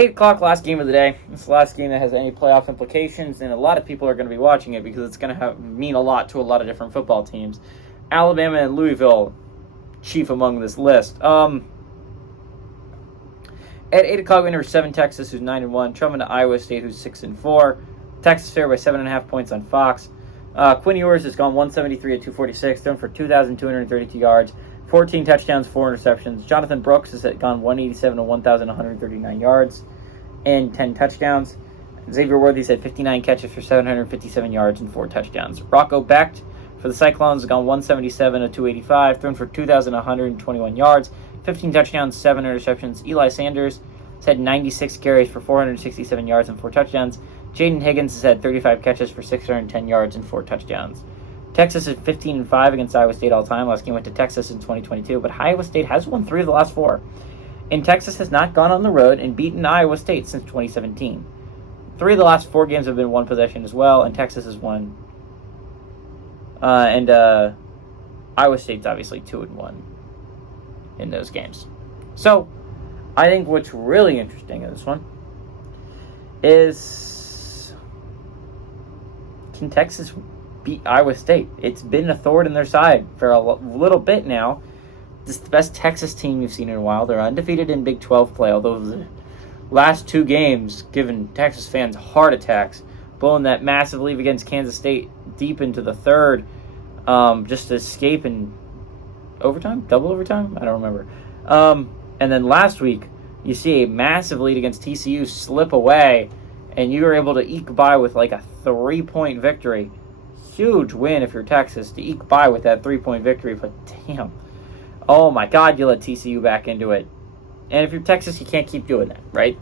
8 o'clock, last game of the day. It's the last game that has any playoff implications, and a lot of people are going to be watching it because it's going to mean a lot to a lot of different football teams. Alabama and Louisville, chief among this list. At 8 o'clock, we enter 7 Texas, who's 9-1. Traveling to Iowa State, who's 6-4. Texas favored by 7.5 points on Fox. Quinn Ewers has gone 173 at 246, thrown for 2,232 yards, 14 touchdowns, 4 interceptions. Jonathan Brooks has gone 187 to 1,139 yards and 10 touchdowns. Xavier Worthy's had 59 catches for 757 yards and 4 touchdowns. Rocco Becht for the Cyclones has gone 177 to 285, thrown for 2,121 yards, 15 touchdowns, 7 interceptions. Eli Sanders has had 96 carries for 467 yards and 4 touchdowns. Jaden Higgins has had 35 catches for 610 yards and 4 touchdowns. Texas is 15-5 against Iowa State all time. Last game went to Texas in 2022, but Iowa State has won 3 of the last 4. And Texas has not gone on the road and beaten Iowa State since 2017. 3 of the last 4 games have been one possession as well, and Texas has won. Iowa State's obviously 2-1 in those games. So, I think what's really interesting in this one is, can Texas beat Iowa State? It's been a thorn in their side for a little bit now. This is the best Texas team you've seen in a while. They're undefeated in Big 12 play, although the last 2 games given Texas fans heart attacks, blowing that massive lead against Kansas State deep into the third, just to escape in overtime? Double overtime? I don't remember. And then last week, you see a massive lead against TCU slip away, and you were able to eke by with like a 3-point victory. Huge win if you're Texas to eke by with that 3-point victory, but damn. Oh my God, you let TCU back into it. And if you're Texas, you can't keep doing that, right?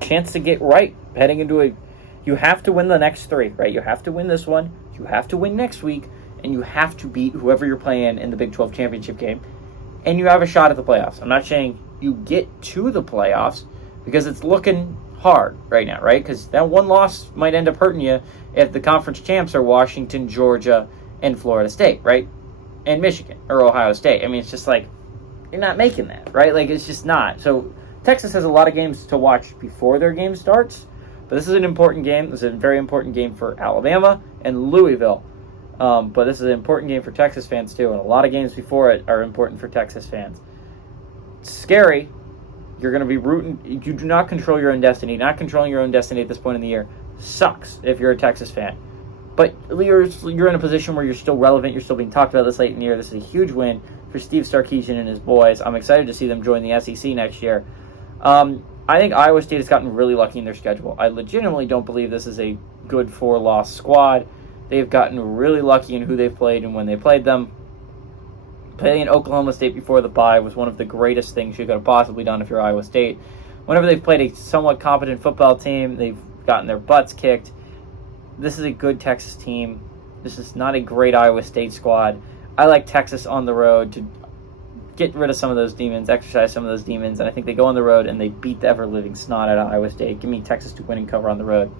Chance to get right heading into a... You have to win the next 3, right? You have to win this one, you have to win next week, and you have to beat whoever you're playing in the Big 12 championship game, and you have a shot at the playoffs. I'm not saying you get to the playoffs, because it's looking hard right now, right? Because that one loss might end up hurting you if the conference champs are Washington, Georgia, and Florida State, right? And Michigan, or Ohio State. I mean, it's just like, you're not making that, right? Like, it's just not. So, Texas has a lot of games to watch before their game starts, but this is an important game. This is a very important game for Alabama and Louisville. But this is an important game for Texas fans, too, and a lot of games before it are important for Texas fans. It's scary. You're going to be rooting. You do not control your own destiny. Not controlling your own destiny at this point in the year sucks if you're a Texas fan. But you're in a position where you're still relevant. You're still being talked about this late in the year. This is a huge win for Steve Sarkisian and his boys. I'm excited to see them join the SEC next year. I think Iowa State has gotten really lucky in their schedule. I legitimately don't believe this is a good 4-loss squad. They've gotten really lucky in who they've played and when they played them. Playing Oklahoma State before the bye was one of the greatest things you could have possibly done if you're Iowa State. Whenever they've played a somewhat competent football team, they've gotten their butts kicked. This is a good Texas team. This is not a great Iowa State squad. I like Texas on the road to get rid of some of those demons, exercise some of those demons, and I think they go on the road and they beat the ever-living snot out of Iowa State. Give me Texas to win and cover on the road.